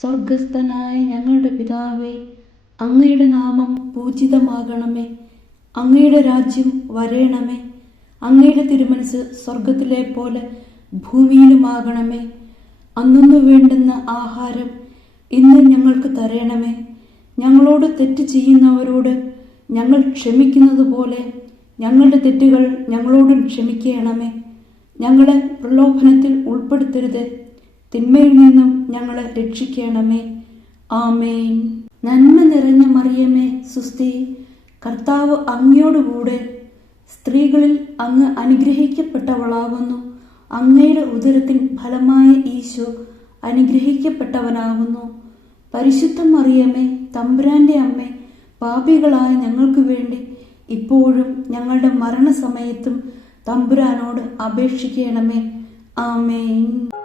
സ്വർഗസ്ഥനായ ഞങ്ങളുടെ പിതാവേ, അങ്ങയുടെ നാമം പൂജിതമാകണമേ. അങ്ങയുടെ രാജ്യം വരേണമേ. അങ്ങയുടെ തിരുമനസ് സ്വർഗത്തിലെ പോലെ ഭൂമിയിലുമാകണമേ. അന്നു വേണ്ടുന്ന ആഹാരം ഇന്ന് ഞങ്ങൾക്ക് തരണമേ. ഞങ്ങളോട് തെറ്റ് ചെയ്യുന്നവരോട് ഞങ്ങൾ ക്ഷമിക്കുന്നത് പോലെ ഞങ്ങളുടെ തെറ്റുകൾ ഞങ്ങളോടും ക്ഷമിക്കണമേ. ഞങ്ങളെ പ്രലോഭനത്തിൽ ഉൾപ്പെടുത്തരുത്, തിന്മയിൽ നിന്നും ഞങ്ങളെ രക്ഷിക്കണമേ. ആമേൻ. നന്മ നിറഞ്ഞ മറിയമേ, സുസ്തി, കർത്താവ് അങ്ങയോടുകൂടെ സ്ത്രീകളിൽ അങ്ങ് അനുഗ്രഹിക്കപ്പെട്ടവളാകുന്നു. അങ്ങയുടെ ഉദരത്തിൻ ഫലമായ ഈശോ അനുഗ്രഹിക്കപ്പെട്ടവനാകുന്നു. പരിശുദ്ധ മറിയമേ, തമ്പുരാന്റെ അമ്മേ, പാപികളായ ഞങ്ങൾക്ക് വേണ്ടി ഇപ്പോഴും ഞങ്ങളുടെ മരണസമയത്തും തമ്പുരാനോട് അപേക്ഷിക്കണമേ. ആമേൻ.